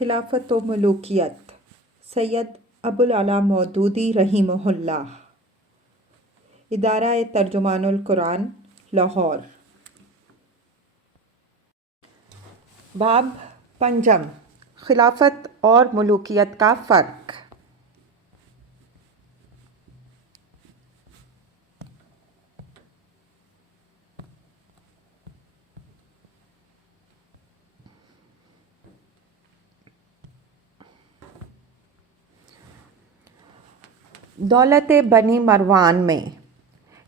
خلافت و ملوکیت سید ابوالعلا مودودی رحمہ اللہ، ادارہ ترجمان القرآن، لاہور۔ باب پنجم، خلافت اور ملوکیت کا فرق۔ دولت بنی مروان میں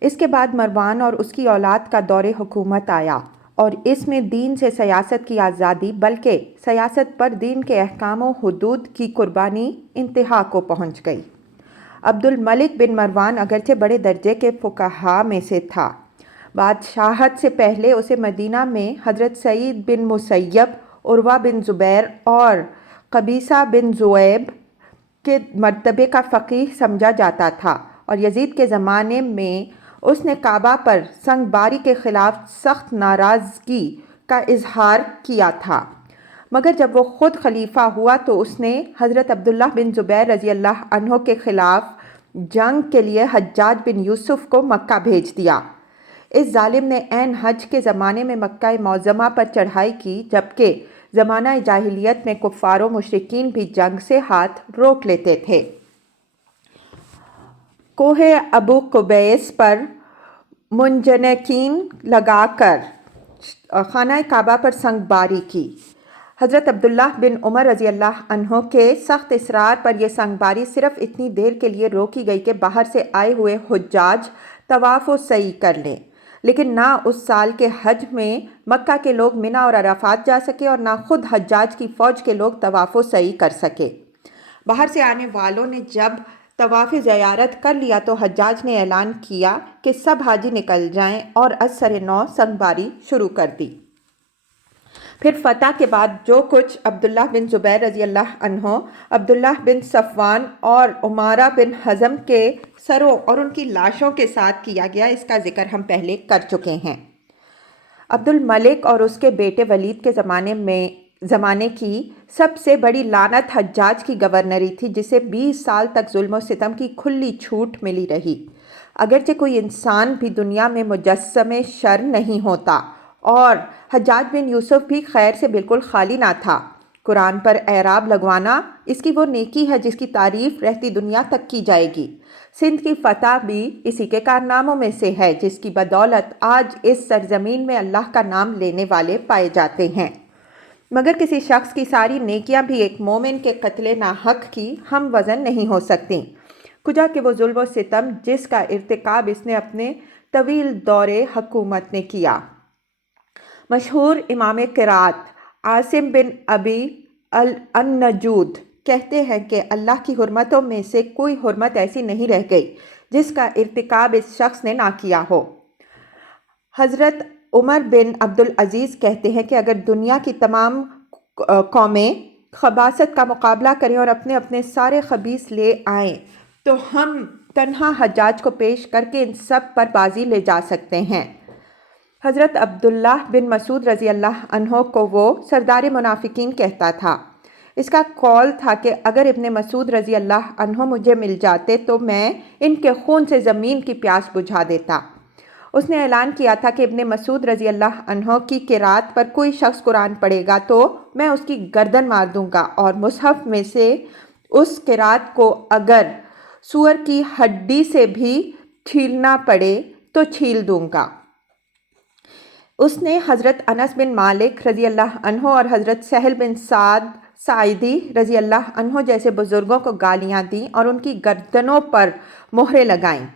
اس کے بعد مروان اور اس کی اولاد کا دور حکومت آیا، اور اس میں دین سے سیاست کی آزادی بلکہ سیاست پر دین کے احکام و حدود کی قربانی انتہا کو پہنچ گئی۔ عبد الملک بن مروان اگرچہ بڑے درجے کے فقہاء میں سے تھا۔ بادشاہت سے پہلے اسے مدینہ میں حضرت سعید بن مسیب، عروہ بن زبیر اور قبیصہ بن ذؤیب کے مرتبے کا فقیہ سمجھا جاتا تھا، اور یزید کے زمانے میں اس نے کعبہ پر سنگ باری کے خلاف سخت ناراضگی کا اظہار کیا تھا، مگر جب وہ خود خلیفہ ہوا تو اس نے حضرت عبداللہ بن زبیر رضی اللہ عنہ کے خلاف جنگ کے لیے حجاج بن یوسف کو مکہ بھیج دیا۔ اس ظالم نے عین حج کے زمانے میں مکہ معظمہ پر چڑھائی کی، جبکہ زمانہ جاہلیت میں کفار و مشرکین بھی جنگ سے ہاتھ روک لیتے تھے۔ کوہ ابو قبیس پر منجنیقین لگا کر خانہ کعبہ پر سنگ باری کی۔ حضرت عبداللہ بن عمر رضی اللہ عنہ کے سخت اصرار پر یہ سنگ باری صرف اتنی دیر کے لیے روکی گئی کہ باہر سے آئے ہوئے حجاج طواف و سعی کر لیں، لیکن نہ اس سال کے حج میں مکہ کے لوگ منی اور عرفات جا سکے اور نہ خود حجاج کی فوج کے لوگ طواف و سعی کر سکے۔ باہر سے آنے والوں نے جب طواف زیارت کر لیا تو حجاج نے اعلان کیا کہ سب حاجی نکل جائیں اور از سر نو سنگ باری شروع کر دی۔ پھر فتح کے بعد جو کچھ عبداللہ بن زبیر رضی اللہ عنہ، عبداللہ بن صفوان اور عمارہ بن حزم کے سروں اور ان کی لاشوں کے ساتھ کیا گیا، اس کا ذکر ہم پہلے کر چکے ہیں۔ عبد الملک اور اس کے بیٹے ولید کے زمانے کی سب سے بڑی لعنت حجاج کی گورنری تھی، جسے 20 سال تک ظلم و ستم کی کھلی چھوٹ ملی رہی۔ اگرچہ کوئی انسان بھی دنیا میں مجسم شر نہیں ہوتا، اور حجاج بن یوسف بھی خیر سے بالکل خالی نہ تھا۔ قرآن پر اعراب لگوانا اس کی وہ نیکی ہے جس کی تعریف رہتی دنیا تک کی جائے گی۔ سندھ کی فتح بھی اسی کے کارناموں میں سے ہے، جس کی بدولت آج اس سرزمین میں اللہ کا نام لینے والے پائے جاتے ہیں۔ مگر کسی شخص کی ساری نیکیاں بھی ایک مومن کے قتل ناحق کی ہم وزن نہیں ہو سکتیں، کجا کہ وہ ظلم و ستم جس کا ارتکاب اس نے اپنے طویل دور حکومت نے کیا۔ مشہور امام قرات عاصم بن ابی النجود کہتے ہیں کہ اللہ کی حرمتوں میں سے کوئی حرمت ایسی نہیں رہ گئی جس کا ارتکاب اس شخص نے نہ کیا ہو۔ حضرت عمر بن عبدالعزیز کہتے ہیں کہ اگر دنیا کی تمام قومیں خباثت کا مقابلہ کریں اور اپنے اپنے سارے خبیث لے آئیں تو ہم تنہا حجاج کو پیش کر کے ان سب پر بازی لے جا سکتے ہیں۔ حضرت عبداللہ بن مسعود رضی اللہ عنہ کو وہ سردار منافقین کہتا تھا۔ اس کا قول تھا کہ اگر ابن مسعود رضی اللہ عنہ مجھے مل جاتے تو میں ان کے خون سے زمین کی پیاس بجھا دیتا۔ اس نے اعلان کیا تھا کہ ابن مسعود رضی اللہ عنہ کی قرات پر کوئی شخص قرآن پڑھے گا تو میں اس کی گردن مار دوں گا، اور مصحف میں سے اس قرات کو اگر سور کی ہڈی سے بھی چھیلنا پڑے تو چھیل دوں گا۔ اس نے حضرت انس بن مالک رضی اللہ عنہ اور حضرت سہل بن سعد ساعدی رضی اللہ عنہ جیسے بزرگوں کو گالیاں دیں اور ان کی گردنوں پر مہریں لگائیں۔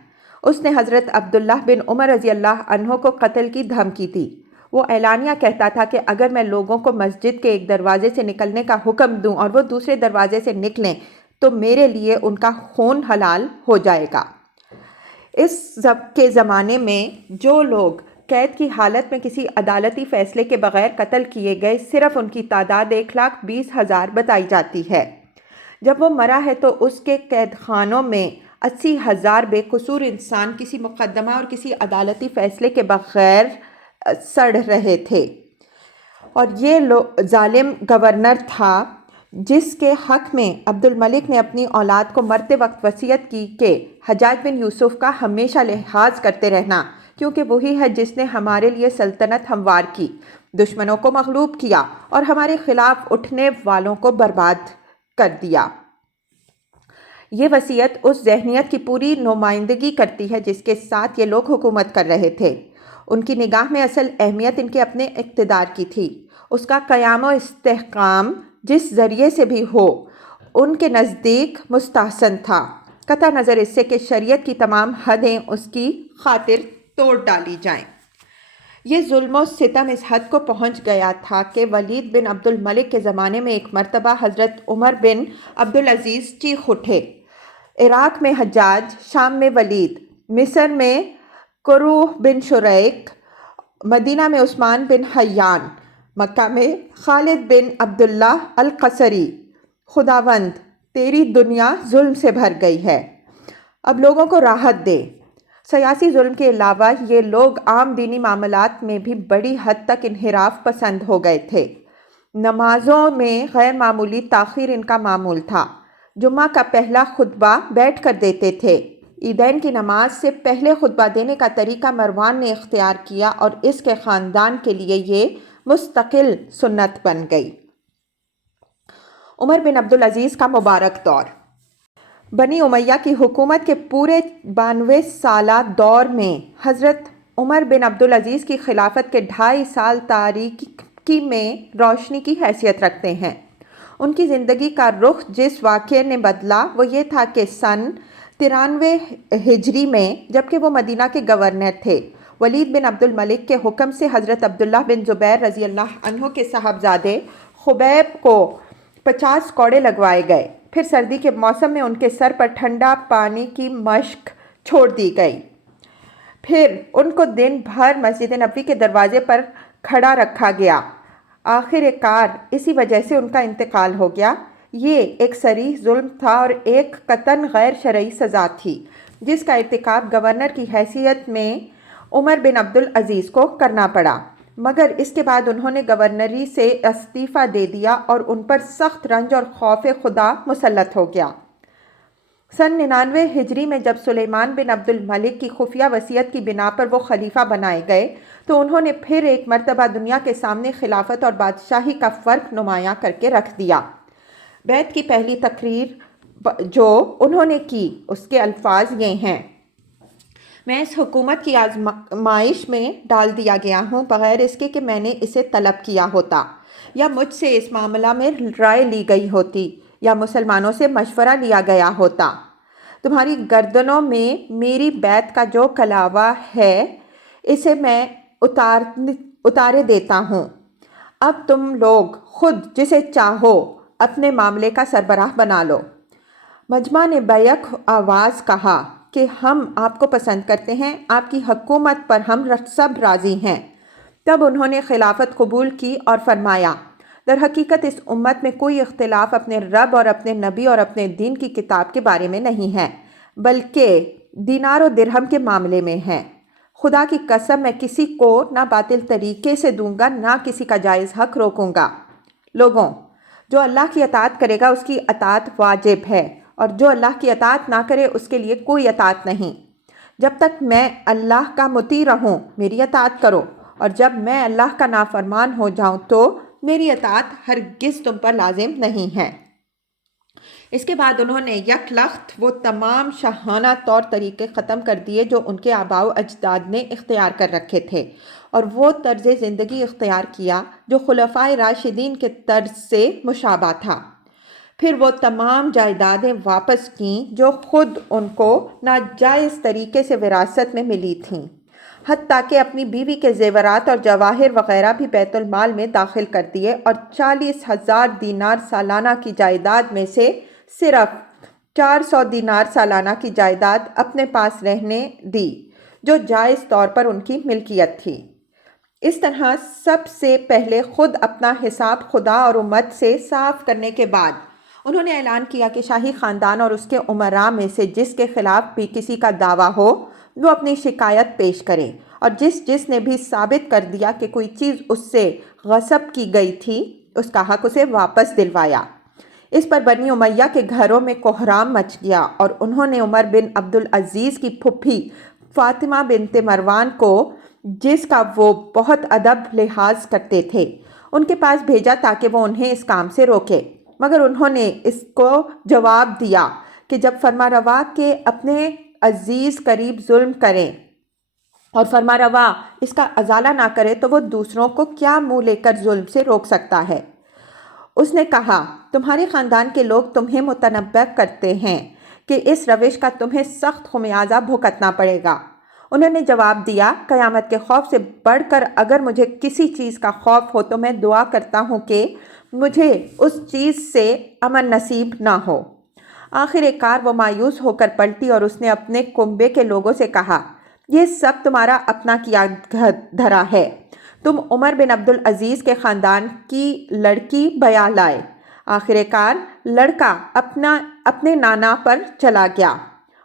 اس نے حضرت عبداللہ بن عمر رضی اللہ عنہ کو قتل کی دھمکی دی۔ وہ اعلانیہ کہتا تھا کہ اگر میں لوگوں کو مسجد کے ایک دروازے سے نکلنے کا حکم دوں اور وہ دوسرے دروازے سے نکلیں تو میرے لیے ان کا خون حلال ہو جائے گا۔ اس کے زمانے میں جو لوگ قید کی حالت میں کسی عدالتی فیصلے کے بغیر قتل کیے گئے، صرف ان کی تعداد 1,20,000 بتائی جاتی ہے۔ جب وہ مرا ہے تو اس کے قید خانوں میں 80,000 بے قصور انسان کسی مقدمہ اور کسی عدالتی فیصلے کے بغیر سڑ رہے تھے، اور یہ ظالم گورنر تھا جس کے حق میں عبد الملک نے اپنی اولاد کو مرتے وقت وصیت کی کہ حجاج بن یوسف کا ہمیشہ لحاظ کرتے رہنا، کیونکہ وہی ہے جس نے ہمارے لیے سلطنت ہموار کی، دشمنوں کو مغلوب کیا اور ہمارے خلاف اٹھنے والوں کو برباد کر دیا۔ یہ وصیت اس ذہنیت کی پوری نمائندگی کرتی ہے جس کے ساتھ یہ لوگ حکومت کر رہے تھے۔ ان کی نگاہ میں اصل اہمیت ان کے اپنے اقتدار کی تھی۔ اس کا قیام و استحکام جس ذریعے سے بھی ہو ان کے نزدیک مستحسن تھا، قطع نظر اس سے کہ شریعت کی تمام حدیں اس کی خاطر توڑ ڈالی جائیں۔ یہ ظلم و ستم اس حد کو پہنچ گیا تھا کہ ولید بن عبد الملک کے زمانے میں ایک مرتبہ حضرت عمر بن عبدالعزیز چیخ اٹھے۔ عراق میں حجاج، شام میں ولید، مصر میں قروح بن شریک، مدینہ میں عثمان بن حیان، مکہ میں خالد بن عبداللہ القصری، خداوند تیری دنیا ظلم سے بھر گئی ہے، اب لوگوں کو راحت دے۔ سیاسی ظلم کے علاوہ یہ لوگ عام دینی معاملات میں بھی بڑی حد تک انحراف پسند ہو گئے تھے۔ نمازوں میں غیر معمولی تاخیر ان کا معمول تھا۔ جمعہ کا پہلا خطبہ بیٹھ کر دیتے تھے۔ عیدین کی نماز سے پہلے خطبہ دینے کا طریقہ مروان نے اختیار کیا اور اس کے خاندان کے لیے یہ مستقل سنت بن گئی۔ عمر بن عبدالعزیز کا مبارک دور۔ بنی امیہ کی حکومت کے پورے 92 سالہ دور میں حضرت عمر بن عبدالعزیز کی خلافت کے 2.5 سال تاریکی میں روشنی کی حیثیت رکھتے ہیں۔ ان کی زندگی کا رخ جس واقعے نے بدلا وہ یہ تھا کہ سن 93 ہجری میں جبکہ وہ مدینہ کے گورنر تھے، ولید بن عبد الملک کے حکم سے حضرت عبداللہ بن زبیر رضی اللہ عنہ کے صاحبزادے خبیب کو 50 کوڑے لگوائے گئے۔ پھر سردی کے موسم میں ان کے سر پر ٹھنڈا پانی کی مشک چھوڑ دی گئی۔ پھر ان کو دن بھر مسجد نبوی کے دروازے پر کھڑا رکھا گیا۔ آخر کار اسی وجہ سے ان کا انتقال ہو گیا۔ یہ ایک صریح ظلم تھا اور ایک قطعاً غیر شرعی سزا تھی جس کا ارتکاب گورنر کی حیثیت میں عمر بن عبدالعزیز کو کرنا پڑا، مگر اس کے بعد انہوں نے گورنری سے استعفیٰ دے دیا اور ان پر سخت رنج اور خوف خدا مسلط ہو گیا۔ سن 99 ہجری میں جب سلیمان بن عبد الملک کی خفیہ وصیت کی بنا پر وہ خلیفہ بنائے گئے تو انہوں نے پھر ایک مرتبہ دنیا کے سامنے خلافت اور بادشاہی کا فرق نمایاں کر کے رکھ دیا۔ بیعت کی پہلی تقریر جو انہوں نے کی اس کے الفاظ یہ ہیں: میں اس حکومت کی آزمائش میں ڈال دیا گیا ہوں بغیر اس کے کہ میں نے اسے طلب کیا ہوتا یا مجھ سے اس معاملہ میں رائے لی گئی ہوتی یا مسلمانوں سے مشورہ لیا گیا ہوتا۔ تمہاری گردنوں میں میری بیعت کا جو کلاوہ ہے اسے میں اتارے دیتا ہوں۔ اب تم لوگ خود جسے چاہو اپنے معاملے کا سربراہ بنا لو۔ مجمع نے بیک آواز کہا کہ ہم آپ کو پسند کرتے ہیں، آپ کی حکومت پر ہم سب راضی ہیں۔ تب انہوں نے خلافت قبول کی اور فرمایا: در حقیقت اس امت میں کوئی اختلاف اپنے رب اور اپنے نبی اور اپنے دین کی کتاب کے بارے میں نہیں ہے، بلکہ دینار و درہم کے معاملے میں ہے۔ خدا کی قسم میں کسی کو نہ باطل طریقے سے دوں گا نہ کسی کا جائز حق روکوں گا۔ لوگوں، جو اللہ کی اطاعت کرے گا اس کی اطاعت واجب ہے اور جو اللہ کی اطاعت نہ کرے اس کے لیے کوئی اطاعت نہیں۔ جب تک میں اللہ کا مطیع رہوں میری اطاعت کرو، اور جب میں اللہ کا نافرمان ہو جاؤں تو میری اطاعت ہرگز تم پر لازم نہیں ہے۔ اس کے بعد انہوں نے یک لخت وہ تمام شاہانہ طور طریقے ختم کر دیے جو ان کے آباء و اجداد نے اختیار کر رکھے تھے، اور وہ طرز زندگی اختیار کیا جو خلفائے راشدین کے طرز سے مشابہ تھا۔ پھر وہ تمام جائیدادیں واپس کیں جو خود ان کو ناجائز طریقے سے وراثت میں ملی تھیں، حتیٰ کہ اپنی بیوی کے زیورات اور جواہر وغیرہ بھی بیت المال میں داخل کر دیے اور 40,000 دینار سالانہ کی جائیداد میں سے صرف 400 دینار سالانہ کی جائیداد اپنے پاس رہنے دی جو جائز طور پر ان کی ملکیت تھی۔ اس طرح سب سے پہلے خود اپنا حساب خدا اور امت سے صاف کرنے کے بعد انہوں نے اعلان کیا کہ شاہی خاندان اور اس کے امراء میں سے جس کے خلاف بھی کسی کا دعویٰ ہو وہ اپنی شکایت پیش کرے، اور جس نے بھی ثابت کر دیا کہ کوئی چیز اس سے غصب کی گئی تھی اس کا حق اسے واپس دلوایا۔ اس پر بنی امیہ کے گھروں میں کوہرام مچ گیا اور انہوں نے عمر بن عبدالعزیز کی پھپھی فاطمہ بنت مروان کو، جس کا وہ بہت ادب لحاظ کرتے تھے، ان کے پاس بھیجا تاکہ وہ انہیں اس کام سے روکے، مگر انہوں نے اس کو جواب دیا کہ جب فرمانروا کے اپنے عزیز قریب ظلم کریں اور فرمانروا اس کا ازالہ نہ کرے تو وہ دوسروں کو کیا منہ لے کر ظلم سے روک سکتا ہے۔ اس نے کہا، تمہارے خاندان کے لوگ تمہیں متنبہ کرتے ہیں کہ اس روش کا تمہیں سخت خمیازہ بھگتنا پڑے گا۔ انہوں نے جواب دیا، قیامت کے خوف سے بڑھ کر اگر مجھے کسی چیز کا خوف ہو تو میں دعا کرتا ہوں کہ مجھے اس چیز سے امن نصیب نہ ہو۔ آخر کار وہ مایوس ہو کر پلٹی اور اس نے اپنے کنبے کے لوگوں سے کہا، یہ سب تمہارا اپنا کیا دھرا ہے، تم عمر بن عبدالعزیز کے خاندان کی لڑکی بیاہ لائے۔ آخر کار لڑکا اپنے نانا پر چلا گیا۔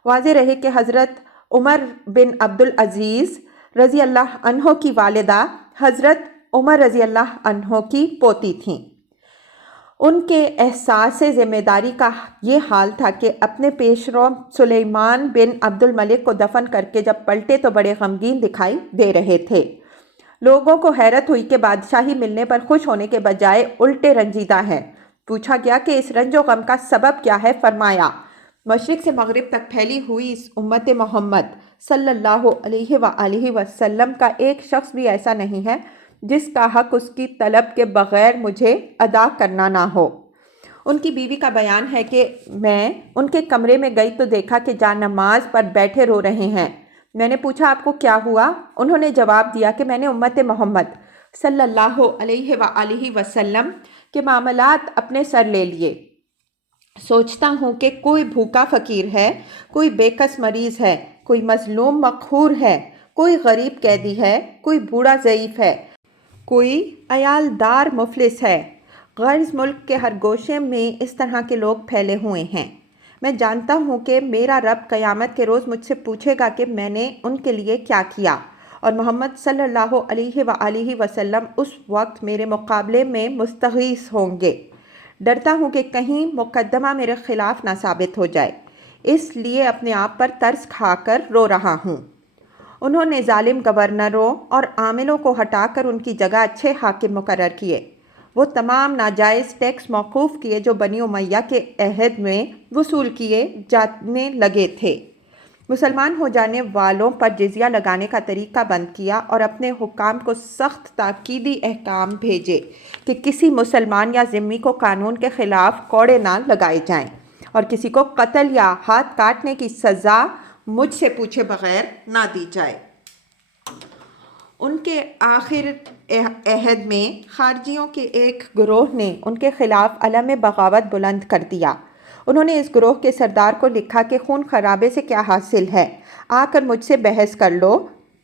واضح رہے کہ حضرت عمر بن عبدالعزیز رضی اللہ عنہ کی والدہ حضرت عمر رضی اللہ عنہ کی پوتی تھیں۔ ان کے احساس ذمہ داری کا یہ حال تھا کہ اپنے پیشرو سلیمان بن عبد الملک کو دفن کر کے جب پلٹے تو بڑے غمگین دکھائی دے رہے تھے۔ لوگوں کو حیرت ہوئی کہ بادشاہی ملنے پر خوش ہونے کے بجائے الٹے رنجیدہ ہیں۔ پوچھا گیا کہ اس رنج و غم کا سبب کیا ہے؟ فرمایا، مشرق سے مغرب تک پھیلی ہوئی اس امت محمد صلی اللہ علیہ وآلہ وسلم کا ایک شخص بھی ایسا نہیں ہے جس کا حق اس کی طلب کے بغیر مجھے ادا کرنا نہ ہو۔ ان کی بیوی کا بیان ہے کہ میں ان کے کمرے میں گئی تو دیکھا کہ جان نماز پر بیٹھے رو رہے ہیں۔ میں نے پوچھا، آپ کو کیا ہوا؟ انہوں نے جواب دیا کہ میں نے امت محمد صلی اللہ علیہ وآلہ وسلم کے معاملات اپنے سر لے لیے۔ سوچتا ہوں کہ کوئی بھوکا فقیر ہے، کوئی بے کس مریض ہے، کوئی مظلوم مقہور ہے، کوئی غریب قیدی ہے، کوئی بوڑھا ضعیف ہے، کوئی عیالدار مفلس ہے۔ غرض ملک کے ہر گوشے میں اس طرح کے لوگ پھیلے ہوئے ہیں۔ میں جانتا ہوں کہ میرا رب قیامت کے روز مجھ سے پوچھے گا کہ میں نے ان کے لیے کیا کیا، اور محمد صلی اللہ علیہ وآلہ وسلم اس وقت میرے مقابلے میں مستغیث ہوں گے۔ ڈرتا ہوں کہ کہیں مقدمہ میرے خلاف نہ ثابت ہو جائے، اس لیے اپنے آپ پر ترس کھا کر رو رہا ہوں۔ انہوں نے ظالم گورنروں اور عاملوں کو ہٹا کر ان کی جگہ اچھے حاکم مقرر کیے۔ وہ تمام ناجائز ٹیکس موقوف کیے جو بنی امیہ کے عہد میں وصول کیے جانے لگے تھے۔ مسلمان ہو جانے والوں پر جزیہ لگانے کا طریقہ بند کیا اور اپنے حکام کو سخت تاکیدی احکام بھیجے کہ کسی مسلمان یا ذمی کو قانون کے خلاف کوڑے نہ لگائے جائیں اور کسی کو قتل یا ہاتھ کاٹنے کی سزا مجھ سے پوچھے بغیر نہ دی جائے۔ ان کے آخر عہد میں خارجیوں کے ایک گروہ نے ان کے خلاف علم بغاوت بلند کر دیا۔ انہوں نے اس گروہ کے سردار کو لکھا کہ خون خرابے سے کیا حاصل ہے، آ کر مجھ سے بحث کر لو،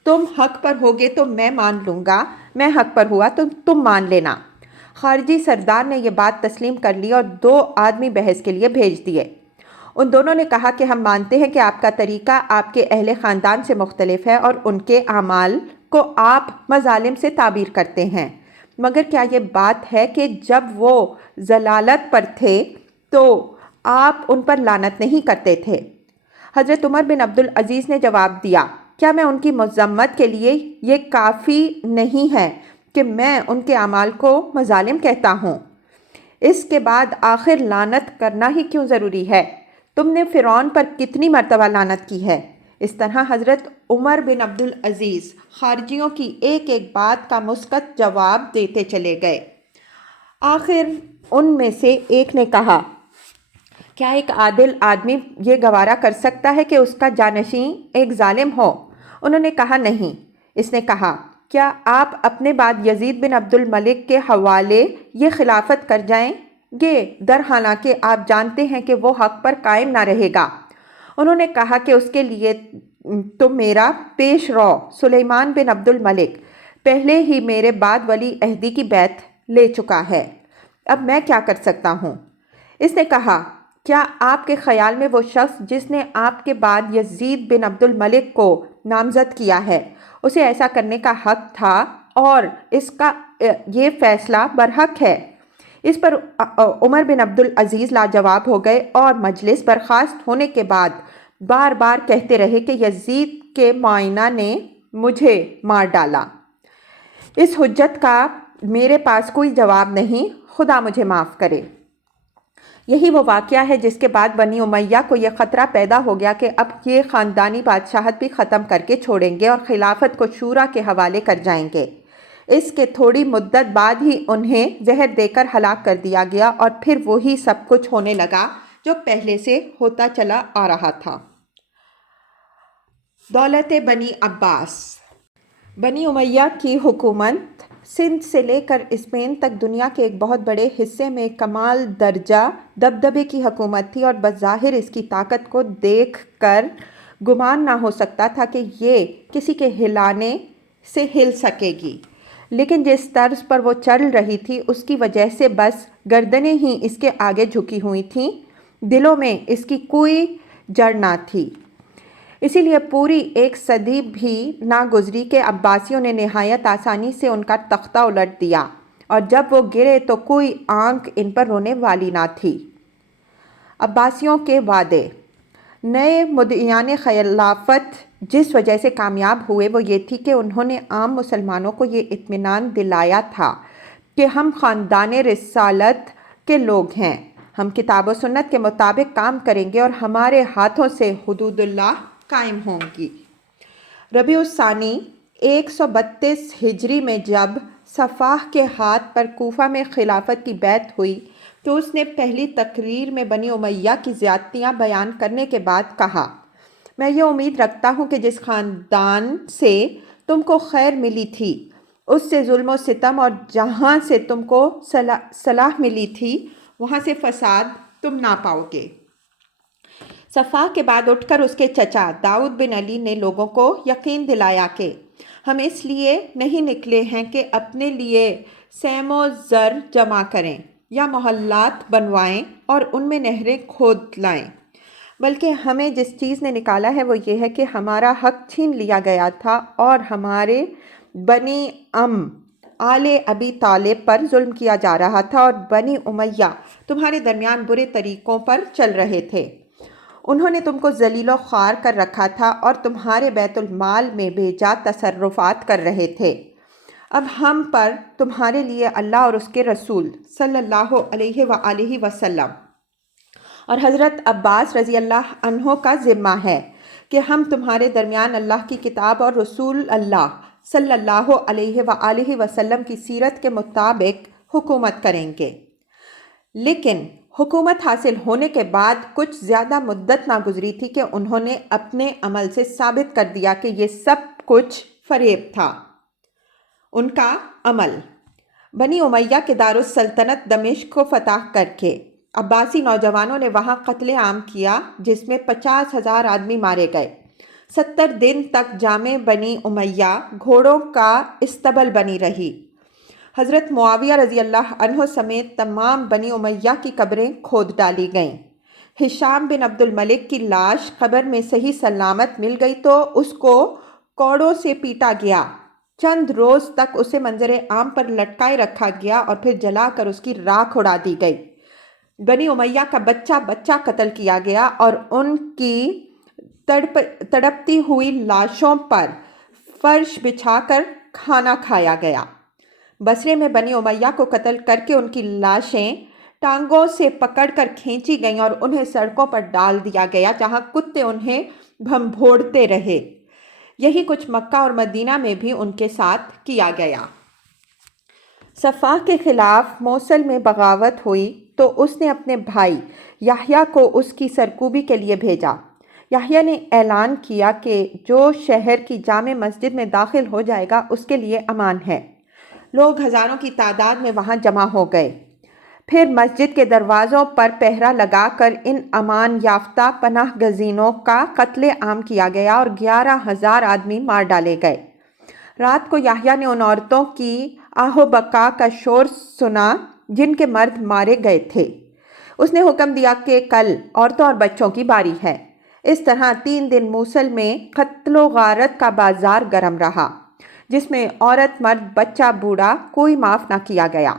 تم حق پر ہوگے تو میں مان لوں گا، میں حق پر ہوا تو تم مان لینا۔ خارجی سردار نے یہ بات تسلیم کر لی اور 2 آدمی بحث کے لیے بھیج دیے۔ ان دونوں نے کہا کہ ہم مانتے ہیں کہ آپ کا طریقہ آپ کے اہل خاندان سے مختلف ہے اور ان کے اعمال کو آپ مظالم سے تعبیر کرتے ہیں، مگر کیا یہ بات ہے کہ جب وہ ضلالت پر تھے تو آپ ان پر لعنت نہیں کرتے تھے؟ حضرت عمر بن عبدالعزیز نے جواب دیا، کیا میں ان کی مذمت کے لیے یہ کافی نہیں ہے کہ میں ان کے اعمال کو مظالم کہتا ہوں؟ اس کے بعد آخر لعنت کرنا ہی کیوں ضروری ہے؟ تم نے فرعون پر کتنی مرتبہ لعنت کی ہے؟ اس طرح حضرت عمر بن عبدالعزیز خارجیوں کی ایک ایک بات کا مثبت جواب دیتے چلے گئے۔ آخر ان میں سے ایک نے کہا، کیا ایک عادل آدمی یہ گوارا کر سکتا ہے کہ اس کا جانشین ایک ظالم ہو؟ انہوں نے کہا، نہیں۔ اس نے کہا، کیا آپ اپنے بعد یزید بن عبد الملک کے حوالے یہ خلافت کر جائیں گے در حالانکہ آپ جانتے ہیں کہ وہ حق پر قائم نہ رہے گا؟ انہوں نے کہا کہ اس کے لیے تو میرا پیش رو سلیمان بن عبد الملک پہلے ہی میرے بعد ولی عہدی کی بیعت لے چکا ہے، اب میں کیا کر سکتا ہوں؟ اس نے کہا، کیا آپ کے خیال میں وہ شخص جس نے آپ کے بعد یزید بن عبد الملک کو نامزد کیا ہے اسے ایسا کرنے کا حق تھا اور اس کا یہ فیصلہ برحق ہے؟ اس پر عمر بن عبد العزیز لاجواب ہو گئے اور مجلس برخاست ہونے کے بعد بار بار کہتے رہے کہ یزید کے معائنہ نے مجھے مار ڈالا۔ اس حجت کا میرے پاس کوئی جواب نہیں، خدا مجھے معاف کرے۔ یہی وہ واقعہ ہے جس کے بعد بنی امیہ کو یہ خطرہ پیدا ہو گیا کہ اب یہ خاندانی بادشاہت بھی ختم کر کے چھوڑیں گے اور خلافت کو شورا کے حوالے کر جائیں گے۔ اس کے تھوڑی مدت بعد ہی انہیں زہر دے کر ہلاک کر دیا گیا اور پھر وہی سب کچھ ہونے لگا جو پہلے سے ہوتا چلا آ رہا تھا۔ دولت بنی عباس۔ بنی امیہ کی حکومت سندھ سے لے کر اسپین تک دنیا کے ایک بہت بڑے حصے میں کمال درجہ دبدبے کی حکومت تھی، اور بظاہر اس کی طاقت کو دیکھ کر گمان نہ ہو سکتا تھا کہ یہ کسی کے ہلانے سے ہل سکے گی، لیکن جس طرز پر وہ چل رہی تھی اس کی وجہ سے بس گردنیں ہی اس کے آگے جھکی ہوئی تھیں، دلوں میں اس کی کوئی جڑ نہ تھی۔ اسی لیے پوری ایک صدی بھی نہ گزری کہ عباسیوں نے نہایت آسانی سے ان کا تختہ الٹ دیا، اور جب وہ گرے تو کوئی آنکھ ان پر رونے والی نہ تھی۔ عباسیوں کے وعدے۔ نئے مدعیان خلافت جس وجہ سے کامیاب ہوئے وہ یہ تھی کہ انہوں نے عام مسلمانوں کو یہ اطمینان دلایا تھا کہ ہم خاندان رسالت کے لوگ ہیں، ہم کتاب و سنت کے مطابق کام کریں گے اور ہمارے ہاتھوں سے حدود اللہ قائم ہوں گی۔ ربیع الثانی 132 ہجری میں جب صفاح کے ہاتھ پر کوفہ میں خلافت کی بیعت ہوئی تو اس نے پہلی تقریر میں بنی امیہ کی زیادتیاں بیان کرنے کے بعد کہا، میں یہ امید رکھتا ہوں کہ جس خاندان سے تم کو خیر ملی تھی اس سے ظلم و ستم، اور جہاں سے تم کو صلاح ملی تھی وہاں سے فساد تم نہ پاؤ گے۔ صفاح کے بعد اٹھ کر اس کے چچا داؤد بن علی نے لوگوں کو یقین دلایا کہ ہم اس لیے نہیں نکلے ہیں کہ اپنے لیے سیم و زر جمع کریں یا محلات بنوائیں اور ان میں نہریں کھود لائیں، بلکہ ہمیں جس چیز نے نکالا ہے وہ یہ ہے کہ ہمارا حق چھین لیا گیا تھا اور ہمارے بنی آل ابی طالب پر ظلم کیا جا رہا تھا، اور بنی امیہ تمہارے درمیان برے طریقوں پر چل رہے تھے۔ انہوں نے تم کو ذلیل و خوار کر رکھا تھا اور تمہارے بیت المال میں بے جا تصرفات کر رہے تھے۔ اب ہم پر تمہارے لیے اللہ اور اس کے رسول صلی اللہ علیہ وآلہ وسلم اور حضرت عباس رضی اللہ عنہ کا ذمہ ہے کہ ہم تمہارے درمیان اللہ کی کتاب اور رسول اللہ صلی اللہ علیہ وآلہ وسلم کی سیرت کے مطابق حکومت کریں گے۔ لیکن حکومت حاصل ہونے کے بعد کچھ زیادہ مدت نہ گزری تھی کہ انہوں نے اپنے عمل سے ثابت کر دیا کہ یہ سب کچھ فریب تھا۔ ان کا عمل۔ بنی امیہ کے دارالسلطنت دمشق کو فتح کر کے عباسی نوجوانوں نے وہاں قتل عام کیا جس میں 50,000 آدمی مارے گئے۔ 70 دن تک جامع بنی امیہ گھوڑوں کا استبل بنی رہی۔ حضرت معاویہ رضی اللہ عنہ سمیت تمام بنی امیہ کی قبریں کھود ڈالی گئیں۔ ہشام بن عبد الملک کی لاش قبر میں صحیح سلامت مل گئی تو اس کو کوڑوں سے پیٹا گیا، چند روز تک اسے منظر عام پر لٹکائے رکھا گیا اور پھر جلا کر اس کی راکھ اڑا دی گئی۔ بنی امیہ کا بچہ بچہ قتل کیا گیا اور ان کی تڑپتی ہوئی لاشوں پر فرش بچھا کر کھانا کھایا گیا۔ بصرے میں بنی امیہ کو قتل کر کے ان کی لاشیں ٹانگوں سے پکڑ کر کھینچی گئیں اور انہیں سڑکوں پر ڈال دیا گیا جہاں کتے انہیں بھنبھوڑتے رہے۔ یہی کچھ مکہ اور مدینہ میں بھی ان کے ساتھ کیا گیا۔ صفاح کے خلاف موصل میں بغاوت ہوئی تو اس نے اپنے بھائی یحییٰ کو اس کی سرکوبی کے لیے بھیجا۔ یحییٰ نے اعلان کیا کہ جو شہر کی جامع مسجد میں داخل ہو جائے گا اس کے لیے امان ہے۔ لوگ ہزاروں کی تعداد میں وہاں جمع ہو گئے۔ پھر مسجد کے دروازوں پر پہرا لگا کر ان امان یافتہ پناہ گزینوں کا قتل عام کیا گیا اور 11,000 آدمی مار ڈالے گئے۔ رات کو یحییٰ نے ان عورتوں کی آہ و بکا کا شور سنا جن کے مرد مارے گئے تھے۔ اس نے حکم دیا کہ کل عورتوں اور بچوں کی باری ہے۔ اس طرح 3 دن موصل میں قتل و غارت کا بازار گرم رہا، جس میں عورت مرد بچہ بوڑھا کوئی معاف نہ کیا گیا۔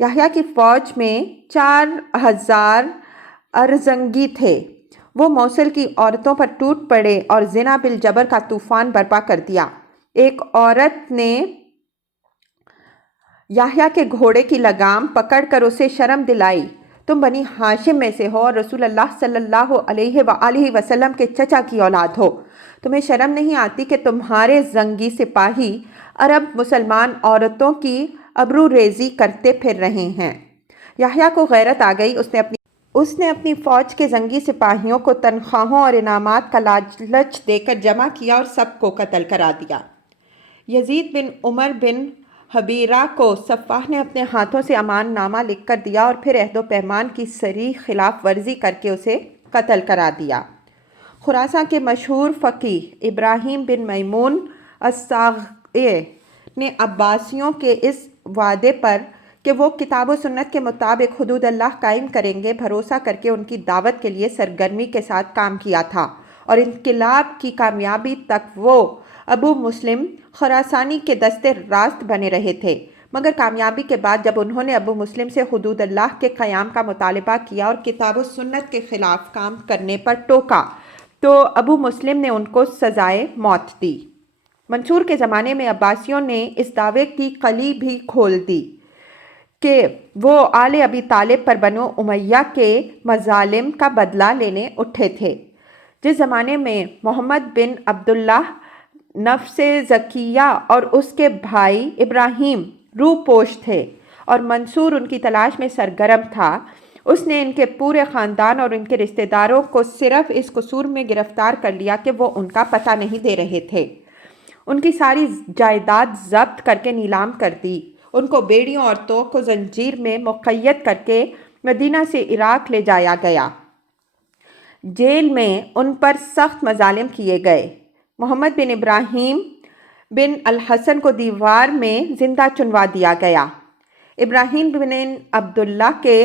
یحییٰ کی فوج میں 4000 ارزنگی تھے۔ وہ موصل کی عورتوں پر ٹوٹ پڑے اور زنا بالجبر کا طوفان برپا کر دیا۔ ایک عورت نے یحییٰ کے گھوڑے کی لگام پکڑ کر اسے شرم دلائی، تم بنی ہاشم میں سے ہو اور رسول اللہ صلی اللہ علیہ وآلہ وسلم کے چچا کی اولاد ہو، تمہیں شرم نہیں آتی کہ تمہارے زنگی سپاہی عرب مسلمان عورتوں کی ابرو ریزی کرتے پھر رہے ہیں۔ یحییٰ کو غیرت آ گئی، اس نے اپنی فوج کے زنگی سپاہیوں کو تنخواہوں اور انعامات کا لالچ دے کر جمع کیا اور سب کو قتل کرا دیا۔ یزید بن عمر بن حبیرہ کو سفاح نے اپنے ہاتھوں سے امان نامہ لکھ کر دیا اور پھر عہد و پیمان کی صریح خلاف ورزی کر کے اسے قتل کرا دیا۔ خراساں کے مشہور فقیہ ابراہیم بن میمون الصاغع نے عباسیوں کے اس وعدے پر کہ وہ کتاب و سنت کے مطابق حدود اللہ قائم کریں گے بھروسہ کر کے ان کی دعوت کے لیے سرگرمی کے ساتھ کام کیا تھا، اور انقلاب کی کامیابی تک وہ ابو مسلم خراسانی کے دستے راست بنے رہے تھے۔ مگر کامیابی کے بعد جب انہوں نے ابو مسلم سے حدود اللہ کے قیام کا مطالبہ کیا اور کتاب و سنت کے خلاف کام کرنے پر ٹوکا تو ابو مسلم نے ان کو سزائے موت دی۔ منصور کے زمانے میں عباسیوں نے اس دعوے کی کلی بھی کھول دی کہ وہ آل ابی طالب پر بنو امیہ کے مظالم کا بدلہ لینے اٹھے تھے۔ جس زمانے میں محمد بن عبداللہ نفس زکیہ اور اس کے بھائی ابراہیم روح پوش تھے اور منصور ان کی تلاش میں سرگرم تھا، اس نے ان کے پورے خاندان اور ان کے رشتہ داروں کو صرف اس قصور میں گرفتار کر لیا کہ وہ ان کا پتہ نہیں دے رہے تھے۔ ان کی ساری جائیداد ضبط کر کے نیلام کر دی، ان کو بیڑیوں اور توق کو زنجیر میں مقید کر کے مدینہ سے عراق لے جایا گیا۔ جیل میں ان پر سخت مظالم کیے گئے۔ محمد بن ابراہیم بن الحسن کو دیوار میں زندہ چنوا دیا گیا۔ ابراہیم بن عبداللہ کے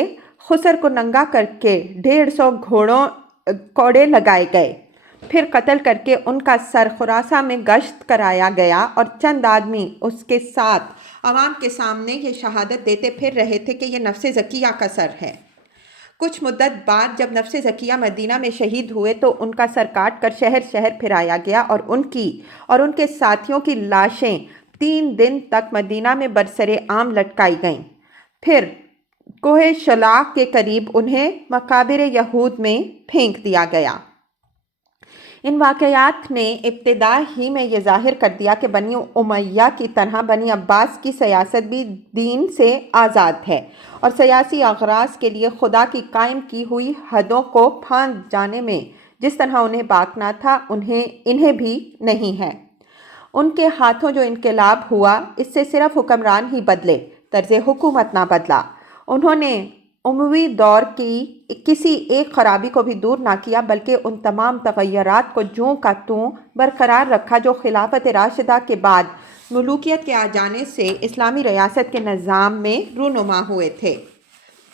خسر کو ننگا کر کے 150 کوڑے لگائے گئے، پھر قتل کر کے ان کا سر خراساں میں گشت کرایا گیا اور چند آدمی اس کے ساتھ عوام کے سامنے یہ شہادت دیتے پھر رہے تھے کہ یہ نفس زکیہ کا سر ہے۔ کچھ مدت بعد جب نفس زکیہ مدینہ میں شہید ہوئے تو ان کا سر کاٹ کر شہر شہر پھرایا گیا اور ان کی اور ان کے ساتھیوں کی لاشیں 3 دن تک مدینہ میں برسر عام لٹکائی گئیں، پھر کوہ شلاق کے قریب انہیں مقابر یہود میں پھینک دیا گیا۔ ان واقعات نے ابتدا ہی میں یہ ظاہر کر دیا کہ بنی امیہ کی طرح بنی عباس کی سیاست بھی دین سے آزاد ہے اور سیاسی اغراض کے لیے خدا کی قائم کی ہوئی حدوں کو پھاند جانے میں جس طرح انہیں باک نہ تھا انہیں بھی نہیں ہے۔ ان کے ہاتھوں جو انقلاب ہوا اس سے صرف حکمران ہی بدلے، طرز حکومت نہ بدلا۔ انہوں نے اموی دور کی کسی ایک خرابی کو بھی دور نہ کیا بلکہ ان تمام تغیرات کو جوں کا توں برقرار رکھا جو خلافت راشدہ کے بعد ملوکیت کے آ جانے سے اسلامی ریاست کے نظام میں رونما ہوئے تھے۔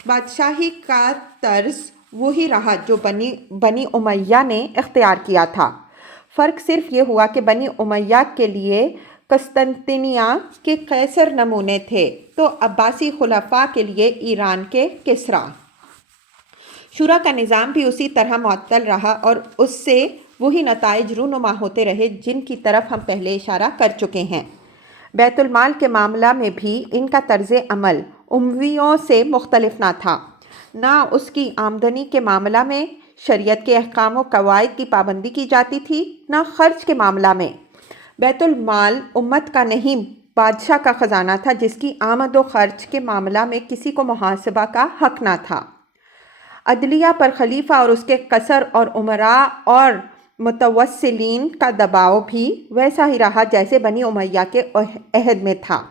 بادشاہی کا طرز وہی رہا جو بنی امیہ نے اختیار کیا تھا، فرق صرف یہ ہوا کہ بنی امیہ کے لیے قسطنطنیہ کے قیصر نمونے تھے تو عباسی خلفاء کے لیے ایران کے کسریٰ۔ شورا کا نظام بھی اسی طرح معطل رہا اور اس سے وہی نتائج رونما ہوتے رہے جن کی طرف ہم پہلے اشارہ کر چکے ہیں۔ بیت المال کے معاملہ میں بھی ان کا طرز عمل امویوں سے مختلف نہ تھا، نہ اس کی آمدنی کے معاملہ میں شریعت کے احکام و قواعد کی پابندی کی جاتی تھی، نہ خرچ کے معاملہ میں۔ بیت المال امت کا نہیں بادشاہ کا خزانہ تھا جس کی آمد و خرچ کے معاملہ میں کسی کو محاسبہ کا حق نہ تھا۔ عدلیہ پر خلیفہ اور اس کے قصر اور امراء اور متوسلین کا دباؤ بھی ویسا ہی رہا جیسے بنی امیہ کے عہد میں تھا۔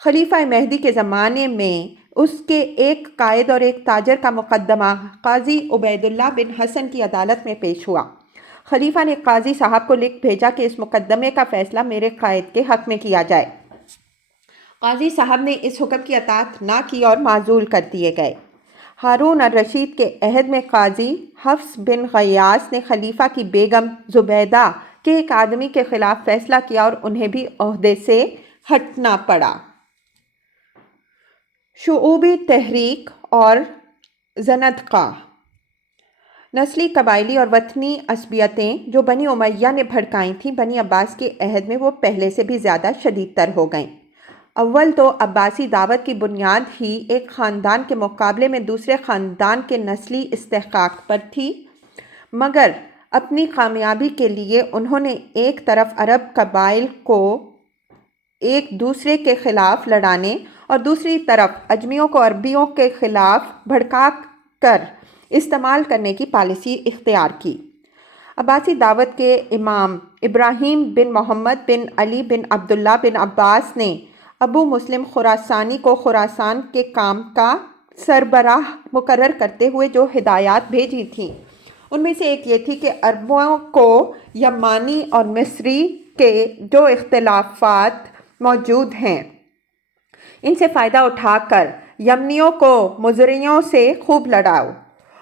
خلیفہ مہدی کے زمانے میں اس کے ایک قائد اور ایک تاجر کا مقدمہ قاضی عبید اللہ بن حسن کی عدالت میں پیش ہوا۔ خلیفہ نے قاضی صاحب کو لکھ بھیجا کہ اس مقدمے کا فیصلہ میرے قائد کے حق میں کیا جائے۔ قاضی صاحب نے اس حکم کی اطاعت نہ کی اور معزول کر دیے گئے۔ ہارون الرشید کے عہد میں قاضی حفص بن غیاث نے خلیفہ کی بیگم زبیدہ کے ایک آدمی کے خلاف فیصلہ کیا اور انہیں بھی عہدے سے ہٹنا پڑا۔ شعوبی تحریک اور زندقہ، نسلی قبائلی اور وطنی عصبیتیں جو بنی امیہ نے بھڑکائی تھیں بنی عباس کے عہد میں وہ پہلے سے بھی زیادہ شدید تر ہو گئیں۔ اول تو عباسی دعوت کی بنیاد ہی ایک خاندان کے مقابلے میں دوسرے خاندان کے نسلی استحقاق پر تھی، مگر اپنی کامیابی کے لیے انہوں نے ایک طرف عرب قبائل کو ایک دوسرے کے خلاف لڑانے اور دوسری طرف اجمیوں کو عربیوں کے خلاف بھڑکا کر استعمال کرنے کی پالیسی اختیار کی۔ عباسی دعوت کے امام ابراہیم بن محمد بن علی بن عبداللہ بن عباس نے ابو مسلم خراسانی کو خراسان کے کام کا سربراہ مقرر کرتے ہوئے جو ہدایات بھیجی تھیں ان میں سے ایک یہ تھی کہ عربوں کو یمانی اور مصری کے جو اختلافات موجود ہیں ان سے فائدہ اٹھا کر یمنیوں کو مزریوں سے خوب لڑاؤ،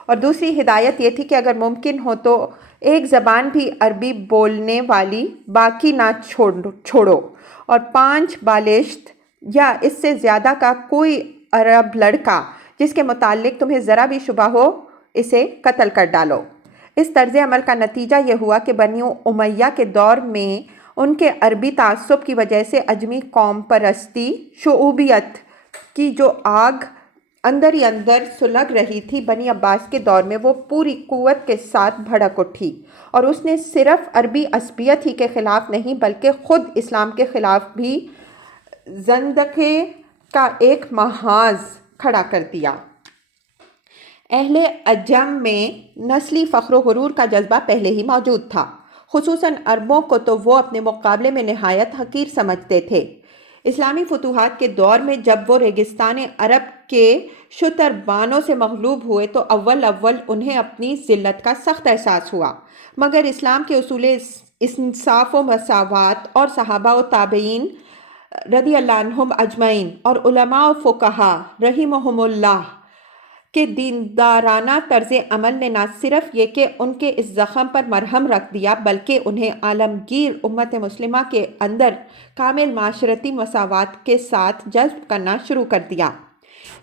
اور دوسری ہدایت یہ تھی کہ اگر ممکن ہو تو ایک زبان بھی عربی بولنے والی باقی نہ چھوڑو، اور 5 بالشت یا اس سے زیادہ کا کوئی عرب لڑکا جس کے متعلق تمہیں ذرا بھی شبہ ہو اسے قتل کر ڈالو۔ اس طرز عمل کا نتیجہ یہ ہوا کہ بنی امیہ کے دور میں ان کے عربی تعصب کی وجہ سے اجمی قوم پرستی شعوبیت کی جو آگ اندر ہی اندر سلگ رہی تھی بنی عباس کے دور میں وہ پوری قوت کے ساتھ بھڑک اٹھی، اور اس نے صرف عربی عصبیت ہی کے خلاف نہیں بلکہ خود اسلام کے خلاف بھی زندقے کا ایک محاذ کھڑا کر دیا۔ اہل عجم میں نسلی فخر و غرور کا جذبہ پہلے ہی موجود تھا، خصوصاً عربوں کو تو وہ اپنے مقابلے میں نہایت حقیر سمجھتے تھے۔ اسلامی فتوحات کے دور میں جب وہ ریگستان عرب کے شتربانوں سے مغلوب ہوئے تو اول انہیں اپنی ذلت کا سخت احساس ہوا، مگر اسلام کے اصول انصاف و مساوات اور صحابہ و تابعین رضی اللہ عنہم اجمعین اور علماء و فقہا رحمہم اللہ کہ دیندارانہ طرز عمل نے نہ صرف یہ کہ ان کے اس زخم پر مرہم رکھ دیا بلکہ انہیں عالمگیر امت مسلمہ کے اندر کامل معاشرتی مساوات کے ساتھ جذب کرنا شروع کر دیا۔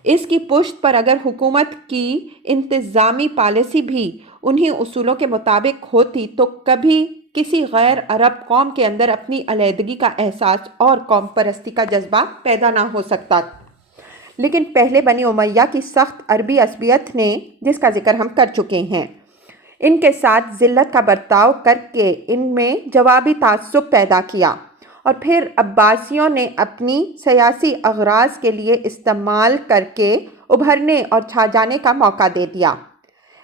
اس کی پشت پر اگر حکومت کی انتظامی پالیسی بھی انہی اصولوں کے مطابق ہوتی تو کبھی کسی غیر عرب قوم کے اندر اپنی علیحدگی کا احساس اور قوم پرستی کا جذبہ پیدا نہ ہو سکتا۔ لیکن پہلے بنی امیہ کی سخت عربی عصبیت نے، جس کا ذکر ہم کر چکے ہیں، ان کے ساتھ ذلت کا برتاؤ کر کے ان میں جوابی تعصب پیدا کیا، اور پھر عباسیوں نے اپنی سیاسی اغراض کے لیے استعمال کر کے ابھرنے اور چھا جانے کا موقع دے دیا۔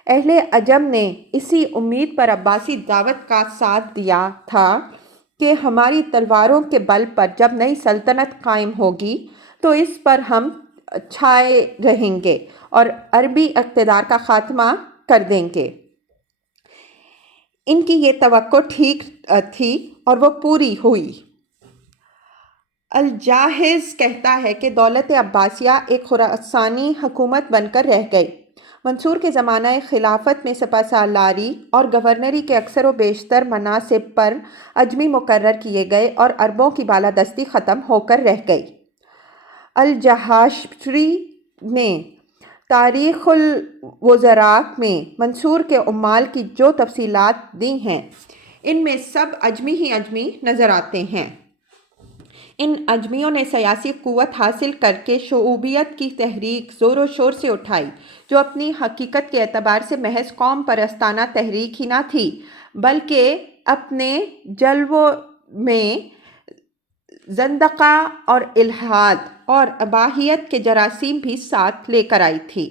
اہل عجم نے اسی امید پر عباسی دعوت کا ساتھ دیا تھا کہ ہماری تلواروں کے بل پر جب نئی سلطنت قائم ہوگی تو اس پر ہم چھائے رہیں گے اور عربی اقتدار کا خاتمہ کر دیں گے۔ ان کی یہ توقع ٹھیک تھی اور وہ پوری ہوئی۔ الجاحظ کہتا ہے کہ دولت عباسیہ ایک خراسانی حکومت بن کر رہ گئی۔ منصور کے زمانہ خلافت میں سپہ سالاری اور گورنری کے اکثر و بیشتر مناصب پر اجمی مقرر کیے گئے اور عربوں کی بالادستی ختم ہو کر رہ گئی۔ الجہاشری نے تاریخ الوزراء میں منصور کے عمال کی جو تفصیلات دی ہیں ان میں سب اجمی ہی اجمی نظر آتے ہیں۔ ان اجمیوں نے سیاسی قوت حاصل کر کے شعوبیت کی تحریک زور و شور سے اٹھائی جو اپنی حقیقت کے اعتبار سے محض قوم پرستانہ تحریک ہی نہ تھی بلکہ اپنے جلووں میں زندقہ اور الحاد اور اباحیت کے جراثیم بھی ساتھ لے کر آئی تھی۔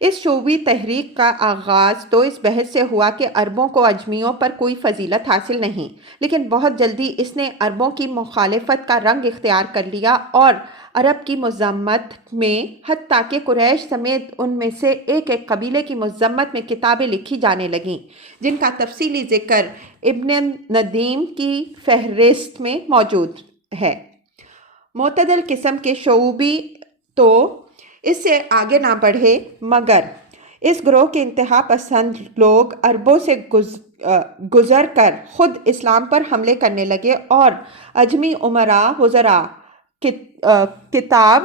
اس شعوبی تحریک کا آغاز تو اس بحث سے ہوا کہ عربوں کو اجمیوں پر کوئی فضیلت حاصل نہیں، لیکن بہت جلدی اس نے عربوں کی مخالفت کا رنگ اختیار کر لیا اور عرب کی مذمت میں حتیٰ کہ قریش سمیت ان میں سے ایک ایک قبیلے کی مذمت میں کتابیں لکھی جانے لگیں جن کا تفصیلی ذکر ابن ندیم کی فہرست میں موجود ہے۔ معتدل قسم کے شعوبی تو اس سے آگے نہ بڑھے مگر اس گروہ کے انتہا پسند لوگ عربوں سے گزر کر خود اسلام پر حملے کرنے لگے اور اجمی امراء وزراء کتاب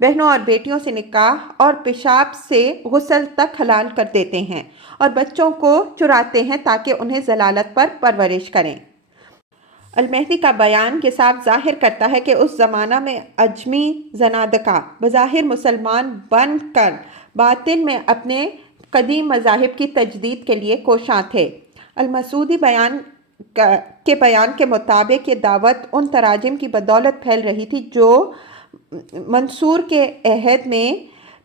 بہنوں اور بیٹیوں سے نکاح اور پیشاب سے غسل تک حلال کر دیتے ہیں اور بچوں کو چراتے ہیں تاکہ انہیں ضلالت پر پرورش کریں۔ المہدی کا بیان یہ صاف ظاہر کرتا ہے کہ اس زمانہ میں عجمی زنادقہ بظاہر مسلمان بن کر باطن میں اپنے قدیم مذاہب کی تجدید کے لیے کوشاں تھے۔ المسعودی کے بیان کے مطابق یہ دعوت ان تراجم کی بدولت پھیل رہی تھی جو منصور کے عہد میں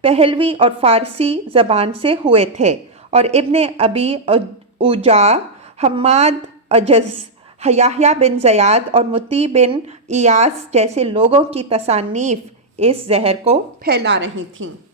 پہلوی اور فارسی زبان سے ہوئے تھے، اور ابن ابی اوجا، حماد عجز، یحییٰ بن زیاد اور مطیع بن ایاس جیسے لوگوں کی تصانیف اس زہر کو پھیلا رہی تھیں۔